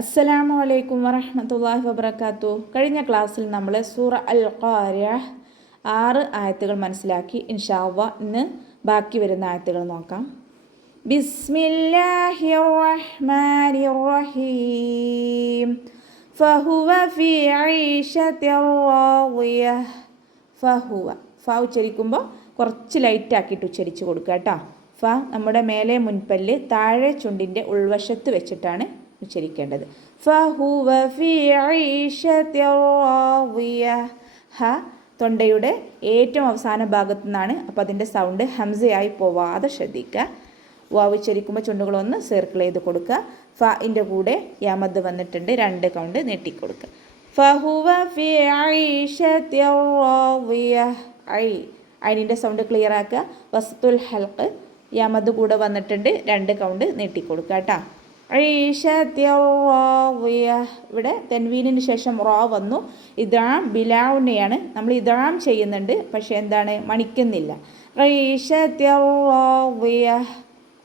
അസ്സലാമു അലൈക്കും വറഹ്മത്തുള്ളാഹി വബറകാതുഹു. കഴിഞ്ഞ ക്ലാസ്സിൽ നമ്മൾ സൂറ അൽ ഖാരിഅ 6 ആയത്തുകൾ മനസ്സിലാക്കി. ഇൻഷാ അല്ലാഹ് ഇന്ന് ബാക്കി വരുന്ന ആയത്തുകൾ നോക്കാം. ബിസ്മില്ലാഹിർ റഹ്മാനിർ റഹീം. ഫഹുവ ഫീ ഐശത്തിർ റാദിയ. ഫഹുവ ഫ ഉച്ചരിക്കുമ്പോൾ കുറച്ച് ലൈറ്റ് ആക്കിയിട്ട് ഉച്ചരിച്ച് കൊടുക്കുക കേട്ടോ. ഫ നമ്മുടെ മേലെ മുൻപല്ല് താഴെ ചുണ്ടിൻ്റെ ഉൾവശത്ത് വെച്ചിട്ടാണ് ഉച്ചരിക്കേണ്ടത്. ഫഹുവ ഫീ ഐശത്തിർ റാദിയ. ഹ തൊണ്ടയുടെ ഏറ്റവും അവസാന ഭാഗത്തു നിന്നാണ്, അപ്പോൾ അതിൻ്റെ സൗണ്ട് ഹംസയായി പോവാതെ ശ്രദ്ധിക്കുക. വാവ് ഉച്ചരിക്കുമ്പോൾ ചുണ്ടുകളൊന്ന് സർക്കിൾ ചെയ്ത് കൊടുക്കുക. ഫഇൻ്റെ കൂടെ യമദ് വന്നിട്ടുണ്ട്, 2 കൗണ്ട് നീട്ടിക്കൊടുക്കുക. ഫഹുവ ഫീ ഐശത്തിർ റാദിയ. ഐനിൻ്റെ സൗണ്ട് ക്ലിയർ ആക്കുക. വസ്തുൽ ഹൽഖ് യമദ് കൂടെ വന്നിട്ടുണ്ട്, 2 കൗണ്ട് നീട്ടിക്കൊടുക്കുക കേട്ടോ. ഇവിടെ തെൻവീനിന് ശേഷം റോ വന്നു. ഇദ്ഗാം ബിലാഉനെയാണ് നമ്മൾ ഇദ്ഗാം ചെയ്യുന്നുണ്ട്, പക്ഷേ എന്താണ് മണിക്കുന്നില്ല.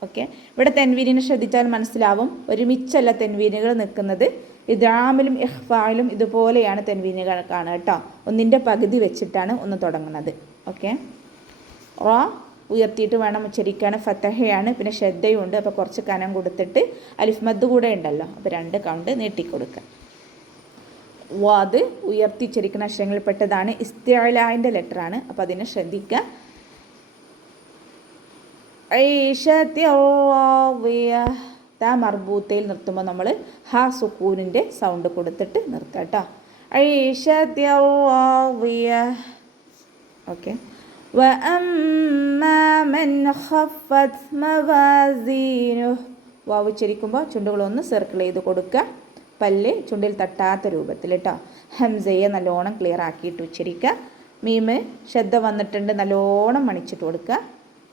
ഓക്കെ, ഇവിടെ തെൻവീനിനെ ശ്രദ്ധിച്ചാൽ മനസ്സിലാവും, ഒരുമിച്ചല്ല തെൻവീനുകൾ നിൽക്കുന്നത്. ഇദ്ഗാമിലും ഇഖ്ഫായിലും ഇതുപോലെയാണ് തെൻവീനുകൾ കാണുക കേട്ടോ. ഒന്നിൻ്റെ പകുതി വെച്ചിട്ടാണ് ഒന്ന് തുടങ്ങുന്നത്. ഓക്കെ, റോ ഉയർത്തിയിട്ട് വേണം ഉച്ചരിക്കാൻ. ഫത്തഹയാണ്, പിന്നെ ശ്രദ്ധയുണ്ട്, അപ്പോൾ കുറച്ച് കനം കൊടുത്തിട്ട് അലിഫ് മദ് കൂടെ ഉണ്ടല്ലോ, അപ്പോൾ 2 കൗണ്ട് നീട്ടിക്കൊടുക്കുക. വാദ് ഉയർത്തി ഉച്ചരിക്കുന്ന അക്ഷരങ്ങളിൽപ്പെട്ടതാണ്. ഇസ്തിഅലാൻ്റെ ലെറ്ററാണ്, അപ്പോൾ അതിനെ ശ്രദ്ധിക്കുക. താ മർബൂത്തയിൽ നിർത്തുമ്പോൾ നമ്മൾ ഹ സുക്കൂനിൻ്റെ സൗണ്ട് കൊടുത്തിട്ട് നിർത്തുക കേട്ടോ. ഓക്കെ, വാവ് ഉച്ചരിക്കുമ്പോൾ ചുണ്ടുകളൊന്ന് സർക്കിൾ ചെയ്ത് കൊടുക്കുക. പല്ല് ചുണ്ടിൽ തട്ടാത്ത രൂപത്തിൽ കേട്ടോ. ഹംസയെ നല്ലോണം ക്ലിയർ ആക്കിയിട്ട് ഉച്ചരിക്കുക. മീമ് ശ്രദ്ധ വന്നിട്ടുണ്ട്, നല്ലോണം മണിച്ചിട്ട് കൊടുക്കുക.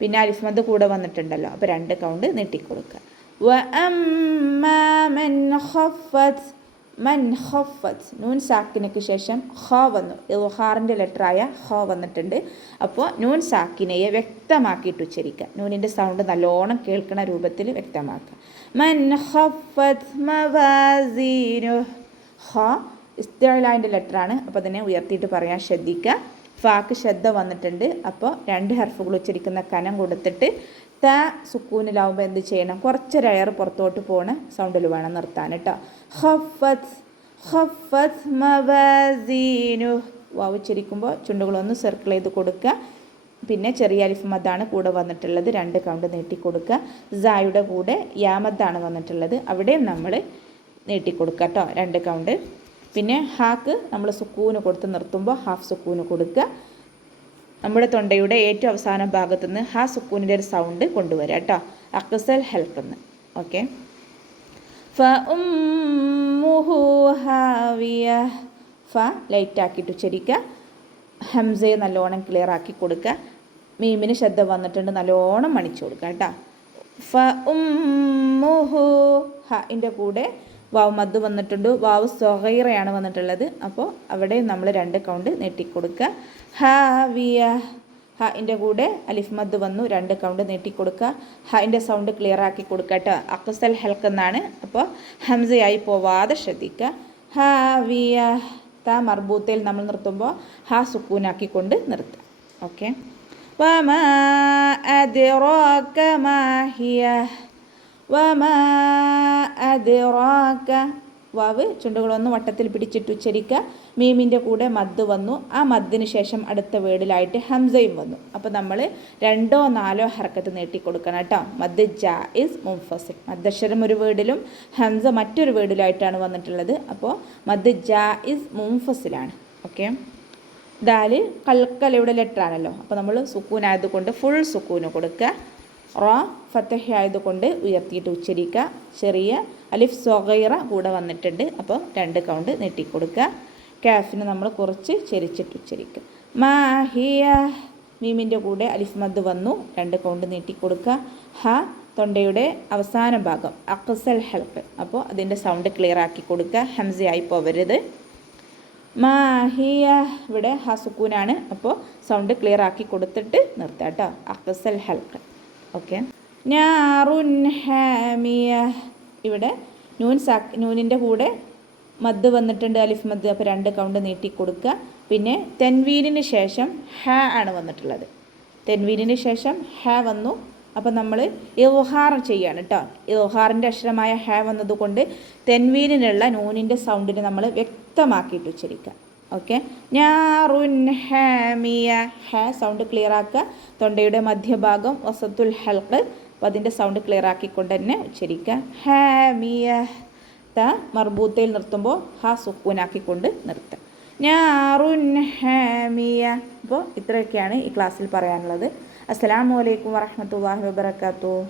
പിന്നെ അലിഫ് മദ് കൂടെ വന്നിട്ടുണ്ടല്ലോ, അപ്പോൾ 2 കൗണ്ട് നീട്ടിക്കൊടുക്കുക. മൻ ഖഫത്ത് നൂൻ സാക്കിനയ്ക്ക് ശേഷം ഖ വന്നു. ഇദ്ഹാറിൻ്റെ ലെറ്ററായ ഖ വന്നിട്ടുണ്ട്, അപ്പോൾ നൂൻ സാക്കിനയെ വ്യക്തമാക്കിയിട്ട് ഉച്ചരിക്കുക. നൂനിൻ്റെ സൗണ്ട് നല്ലോണം കേൾക്കുന്ന രൂപത്തിൽ വ്യക്തമാക്കുക. മൻ ഖഫത്ത് മവാസീനു. ഖ ഇസ്തിഅലാൻ്റെ ലെറ്ററാണ്, അപ്പോൾ അതിനെ ഉയർത്തിയിട്ട് പറയാൻ ശ്രദ്ധിക്കുക. ഫാക്ക് ശ്രദ്ധ വന്നിട്ടുണ്ട്, അപ്പോൾ 2 ഹർഫുകൾ ഉച്ചരിക്കുന്ന കനം കൊടുത്തിട്ട് ത സുക്കൂനിലാവുമ്പോൾ എന്ത് ചെയ്യണം, കുറച്ചൊരു എയർ പുറത്തോട്ട് പോണ സൗണ്ടിൽ വേണം നിർത്താൻ കേട്ടോ. ഖഫത്ത് മവാസീനു. വാവ് ഉച്ചരിക്കുമ്പോൾ ചുണ്ടുകളൊന്ന് സർക്കിൾ ചെയ്ത് കൊടുക്കുക. പിന്നെ ചെറിയ അലിഫ് മദ്ദാണ് കൂടെ വന്നിട്ടുള്ളത്, 2 കൗണ്ട് നീട്ടിക്കൊടുക്കുക. സായുടെ കൂടെ യാമദ്ദാണ് വന്നിട്ടുള്ളത്, അവിടെയും നമ്മൾ നീട്ടിക്കൊടുക്കുക കേട്ടോ, 2 കൗണ്ട്. പിന്നെ ഹാക്ക് നമ്മൾ സുക്കൂന് കൊടുത്ത് നിർത്തുമ്പോൾ ഹാഫ് സുക്കൂന് കൊടുക്കുക. നമ്മുടെ തൊണ്ടയുടെ ഏറ്റവും അവസാന ഭാഗത്തു നിന്ന് ഹാ സുക്കൂനിൻ്റെ ഒരു സൗണ്ട് കൊണ്ടുവരിക കേട്ടോ. അക്സൽ ഹൽക്കെന്ന്. ഓക്കെ, ഫ ഉമ്മുഹു ഹാവിയ. ഫ ലൈറ്റ് ആക്കിയിട്ട് ഉച്ചരിക്കുക. ഹംസയെ നല്ലോണം ക്ലിയർ ആക്കി കൊടുക്കുക. മീമിന് ശ്രദ്ധ വന്നിട്ടുണ്ട്, നല്ലോണം മണിച്ചു കൊടുക്കുക കേട്ടോ. ഫ ഉമ്മുഹു. ഹൻ്റെ കൂടെ വാവ് മദ് വന്നിട്ടുണ്ട്, വാവ് സ്വഗൈറയാണ് വന്നിട്ടുള്ളത്, അപ്പോൾ അവിടെ നമ്മൾ 2 കൗണ്ട് നീട്ടിക്കൊടുക്കുക. ഹാവിയ. ഹൻ്റെ കൂടെ അലിഫ് മദ് വന്നു, 2 കൗണ്ട് നീട്ടിക്കൊടുക്കുക. ഹൻ്റെ സൗണ്ട് ക്ലിയർ ആക്കി കൊടുക്കുക കേട്ടോ. അക്സൽ ഹൽക്ക് എന്നാണ്, അപ്പോൾ ഹംസയായി പോവാതെ ശ്രദ്ധിക്കുക. ഹാവിയ. താ മർബൂത്തയിൽ നമ്മൾ നിർത്തുമ്പോൾ ഹ സുക്കൂനാക്കിക്കൊണ്ട് നിർത്തുക. ഓക്കെ, വമാ അദ്റാക മാ ഹിയ. വമാ അദ്റാക. വാവ് ചുണ്ടുകളൊന്ന് വട്ടത്തിൽ പിടിച്ചിട്ട് ഉച്ചരിക്കുക. മീമിൻ്റെ കൂടെ മദ് വന്നു, ആ മദ്ദിന് ശേഷം അടുത്ത വേർഡിലായിട്ട് ഹംസയും വന്നു, അപ്പോൾ നമ്മൾ 2 or 4 ഹർക്കത്ത് നീട്ടിക്കൊടുക്കണം കേട്ടോ. മദ് ജായിസ് മുൻഫസിൽ. മദ്ദക്ഷരം ഒരു വേർഡിലും ഹംസ മറ്റൊരു വേർഡിലായിട്ടാണ് വന്നിട്ടുള്ളത്, അപ്പോൾ മദ് ജായിസ് മുൻഫസിലാണ്. ഓക്കെ, ദാല് കൽക്കലയുടെ ലെറ്ററാണല്ലോ, അപ്പോൾ നമ്മൾ സുക്കൂൻ ആയതുകൊണ്ട് ഫുൾ സുക്കൂന് കൊടുക്കുക. റോ ഫത്തഹ ആയതുകൊണ്ട് ഉയർത്തിയിട്ട് ഉച്ചരിക്കുക. ചെറിയ അലിഫ് സ്വഗൈറ കൂടെ വന്നിട്ടുണ്ട്, അപ്പോൾ 2 കൗണ്ട് നീട്ടിക്കൊടുക്കുക. കാഫിന് നമ്മൾ കുറച്ച് ചെരിച്ചിട്ട് ഉച്ചരിക്കുക. മാഹിയ. മീമിൻ്റെ കൂടെ അലിഫ് മദ് വന്നു, 2 കൗണ്ട് നീട്ടിക്കൊടുക്കുക. ഹ തൊണ്ടയുടെ അവസാന ഭാഗം അക്സൽ ഹൽക്ക്, അപ്പോൾ അതിൻ്റെ സൗണ്ട് ക്ലിയർ ആക്കി കൊടുക്കുക, ഹംസയായി പോവരുത്. മാഹിയ. ഇവിടെ ഹ സുക്കൂനാണ്, അപ്പോൾ സൗണ്ട് ക്ലിയർ ആക്കി കൊടുത്തിട്ട് നിർത്തുക കേട്ടോ. അക്സൽ ഹൽക്ക്. ഓക്കെ, നാറുൻ ഹാമിയ. ഇവിടെ നൂനിൻ്റെ കൂടെ മദ് വന്നിട്ടുണ്ട്, അലിഫ് മദ്. അപ്പോൾ 2 കൗണ്ട് നീട്ടി കൊടുക്കുക. പിന്നെ തെൻവീനിന് ശേഷം ഹ ആണ് വന്നിട്ടുള്ളത്. തെൻവീനിന് ശേഷം ഹ വന്നു. അപ്പോൾ നമ്മൾ ഇൽഹാർ ചെയ്യാണ് കേട്ടോ. ഇൽഹാറിൻ്റെ അക്ഷരമായ ഹ വന്നതുകൊണ്ട് തെൻവീനിനുള്ള നൂനിൻ്റെ സൗണ്ടിനെ നമ്മൾ വ്യക്തമാക്കിയിട്ട് ഉച്ചരിക്കുക. ഓക്കെ. നാറുൻ ഹാമിയ. ഹ സൗണ്ട് ക്ലിയർ ആക്കുക. തൊണ്ടയുടെ മധ്യഭാഗം വസത്തുൽ ഹൽഖ്. അപ്പോൾ അതിൻ്റെ സൗണ്ട് ക്ലിയർ ആക്കിക്കൊണ്ട് തന്നെ ഉച്ചരിക്കുക. ഹാമിയ. ത മർബൂത്തയിൽ നിർത്തുമ്പോൾ ഹ സുക്കൂനാക്കിക്കൊണ്ട് നിർത്തുക. നാറുൻ ഹാമിയ. അപ്പോൾ ഇത്രയൊക്കെയാണ് ഈ ക്ലാസ്സിൽ പറയാനുള്ളത്. അസ്സലാമു അലൈക്കും വറഹ്മത്തുള്ളാഹി വബറകാതുഹു.